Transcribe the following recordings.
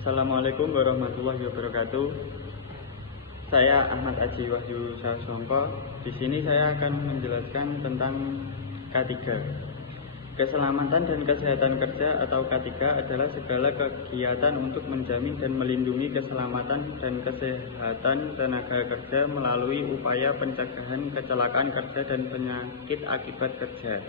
Assalamualaikum warahmatullahi wabarakatuh. Saya Ahmad Aji Wahyu Sasongko. Di sini saya akan menjelaskan tentang K3. Keselamatan dan kesehatan kerja atau K3 adalah segala kegiatan untuk menjamin dan melindungi keselamatan dan kesehatan tenaga kerja melalui upaya pencegahan kecelakaan kerja dan penyakit akibat kerja.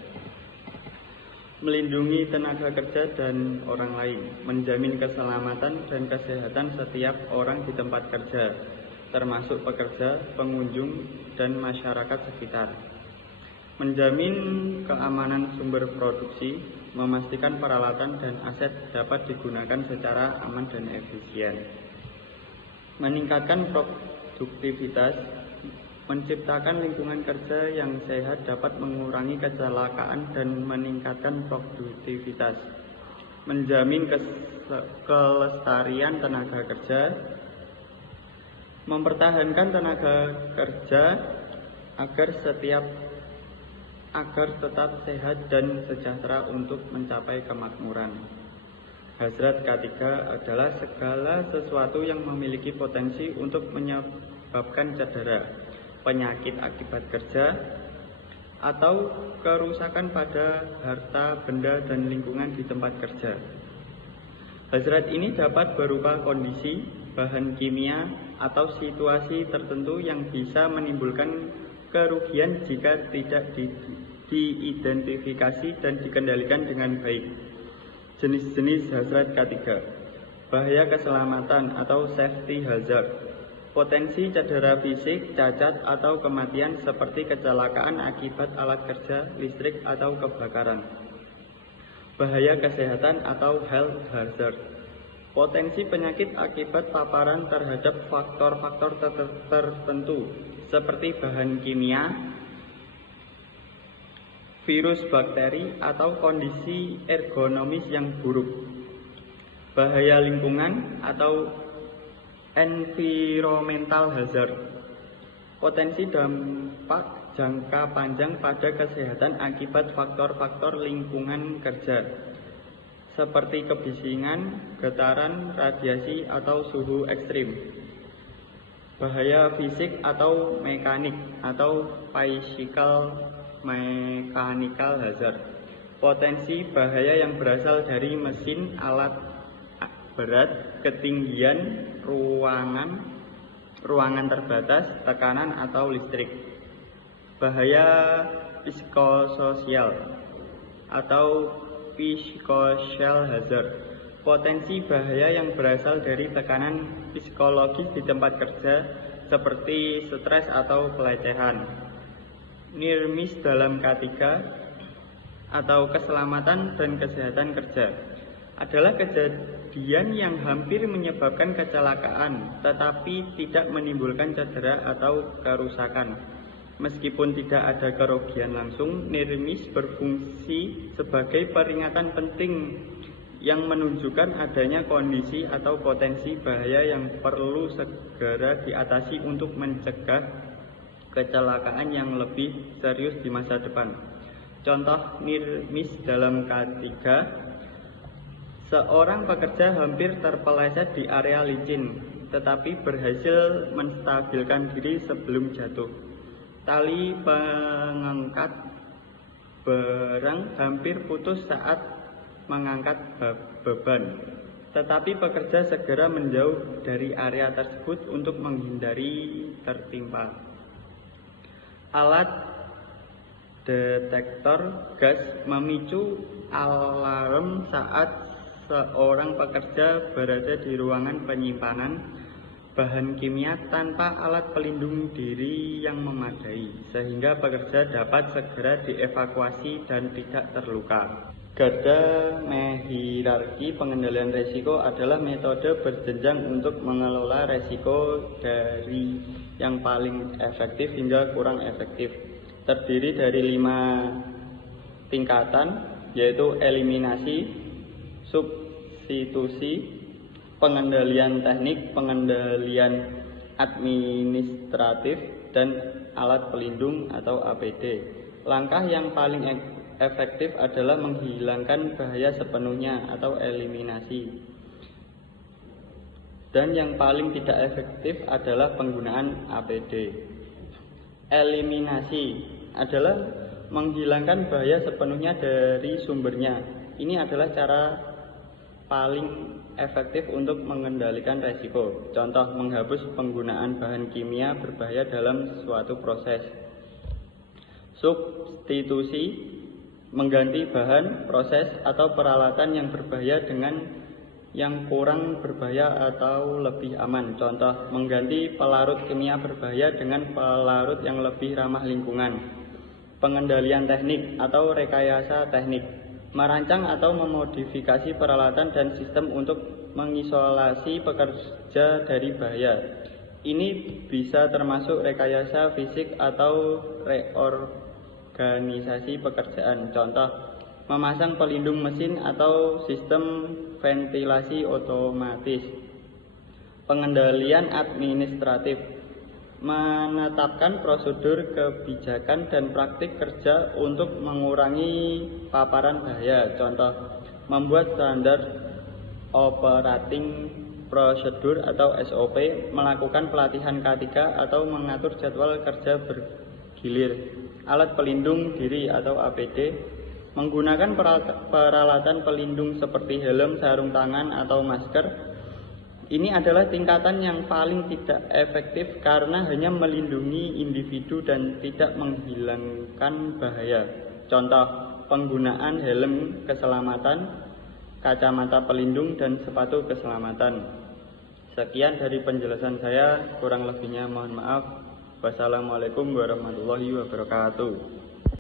Melindungi tenaga kerja dan orang lain, menjamin keselamatan dan kesehatan setiap orang di tempat kerja, termasuk pekerja, pengunjung, dan masyarakat sekitar. Menjamin keamanan sumber produksi, memastikan peralatan dan aset dapat digunakan secara aman dan efisien. Meningkatkan produktivitas, menciptakan lingkungan kerja yang sehat dapat mengurangi kecelakaan dan meningkatkan produktivitas. Menjamin kelestarian tenaga kerja, mempertahankan tenaga kerja agar tetap sehat dan sejahtera untuk mencapai kemakmuran. Hasrat K3 adalah segala sesuatu yang memiliki potensi untuk menyebabkan cedera, penyakit akibat kerja, atau kerusakan pada harta, benda, dan lingkungan di tempat kerja. Hasrat ini dapat berupa kondisi, bahan kimia, atau situasi tertentu yang bisa menimbulkan kerugian jika tidak diidentifikasi dan dikendalikan dengan baik. Jenis-jenis hasrat K3. Bahaya keselamatan atau safety hazard. Potensi cedera fisik, cacat, atau kematian seperti kecelakaan akibat alat kerja, listrik, atau kebakaran. Bahaya kesehatan atau health hazard. Potensi penyakit akibat paparan terhadap faktor-faktor tertentu seperti bahan kimia, virus, bakteri, atau kondisi ergonomis yang buruk. Bahaya lingkungan atau environmental hazard. Potensi dampak jangka panjang pada kesehatan akibat faktor-faktor lingkungan kerja seperti kebisingan, getaran, radiasi, atau suhu ekstrim. Bahaya fisik atau mekanik atau physical mechanical hazard. Potensi bahaya yang berasal dari mesin, alat berat, ketinggian, ruangan terbatas, tekanan, atau listrik. Bahaya psikososial atau psychosocial hazard. Potensi bahaya yang berasal dari tekanan psikologis di tempat kerja seperti stres atau pelecehan. Near miss dalam K3 atau keselamatan dan kesehatan kerja adalah kejadian yang hampir menyebabkan kecelakaan tetapi tidak menimbulkan cedera atau kerusakan. Meskipun tidak ada kerugian langsung, near miss berfungsi sebagai peringatan penting yang menunjukkan adanya kondisi atau potensi bahaya yang perlu segera diatasi untuk mencegah kecelakaan yang lebih serius di masa depan. Contoh near miss dalam K3. Seorang pekerja hampir terpeleset di area licin, tetapi berhasil menstabilkan diri sebelum jatuh. Tali pengangkat barang hampir putus saat mengangkat beban, tetapi pekerja segera menjauh dari area tersebut untuk menghindari tertimpa. Alat detektor gas memicu alarm saat seorang pekerja berada di ruangan penyimpanan bahan kimia tanpa alat pelindung diri yang memadai, sehingga pekerja dapat segera dievakuasi dan tidak terluka. Garda hierarki pengendalian risiko adalah metode berjenjang untuk mengelola risiko dari yang paling efektif hingga kurang efektif. Terdiri dari 5 tingkatan, yaitu eliminasi, substitusi, pengendalian teknik, pengendalian administratif, dan alat pelindung atau APD. Langkah yang paling efektif adalah menghilangkan bahaya sepenuhnya atau eliminasi. Dan yang paling tidak efektif adalah penggunaan APD. Eliminasi adalah menghilangkan bahaya sepenuhnya dari sumbernya. Ini adalah cara paling efektif untuk mengendalikan resiko. Contoh, menghapus penggunaan bahan kimia berbahaya dalam suatu proses. Substitusi, mengganti bahan, proses, atau peralatan yang berbahaya dengan yang kurang berbahaya atau lebih aman. Contoh, mengganti pelarut kimia berbahaya dengan pelarut yang lebih ramah lingkungan. Pengendalian teknik atau rekayasa teknik, merancang atau memodifikasi peralatan dan sistem untuk mengisolasi pekerja dari bahaya. Ini bisa termasuk rekayasa fisik atau reorganisasi pekerjaan. Contoh, memasang pelindung mesin atau sistem ventilasi otomatis. Pengendalian administratif, menetapkan prosedur, kebijakan, dan praktik kerja untuk mengurangi paparan bahaya. Contoh, membuat standar operating procedure atau SOP, melakukan pelatihan K3 atau mengatur jadwal kerja bergilir. Alat pelindung diri atau APD, menggunakan peralatan pelindung seperti helm, sarung tangan, atau masker. Ini adalah tingkatan yang paling tidak efektif karena hanya melindungi individu dan tidak menghilangkan bahaya. Contoh, penggunaan helm keselamatan, kacamata pelindung, dan sepatu keselamatan. Sekian dari penjelasan saya, kurang lebihnya mohon maaf. Wassalamualaikum warahmatullahi wabarakatuh.